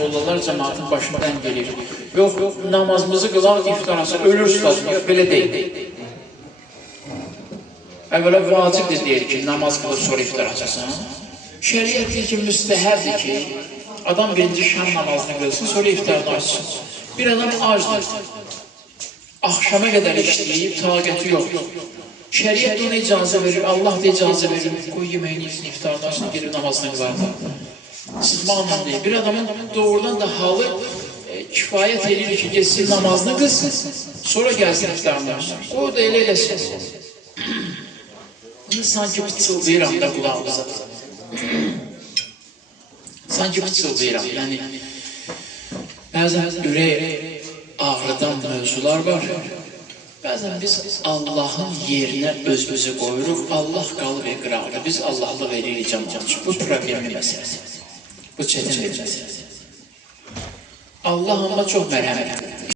mollalar cəmaatın başından gelir. Yox, namazımızı qılaq iftarası, ölür ustacım, yox, belə deyil. Əvvələ vacibdir deyir ki, namaz qılır, sonra iftar açasın. Şəriət deyir ki, müstəhəbdir ki, adam birinci şam namazını qılsın, sonra iftarını açsın. Bir adam acdır, axşama qədər işləyib, taqəti yoxdur. Şəriət ona icazə verir, Allah da icazə verir, qoy yeməyini yesin, iftarını açsın, gelib namazını qılarlar. Sıxmaqla deyil, bir adamın doğrudan da halı kifayət edir ki, geçsin namazını qılsın, sonra gəlsin iftarını açsın. O da elə eləsin. Bunu sanki pıçıldayıram da qulağımıza. Sanki pıçıldayıram, yəni bəzən ürək ağrıdan mövzular var. Bəzən biz Allahın yerinə özümüzü qoyuruq, Allah qalıb iqrarda, biz Allahlıq edirik cəmaat. Bu problemli məsələdir, bu çətin bir məsələdir. Allah amma çox mərhəmətlidir.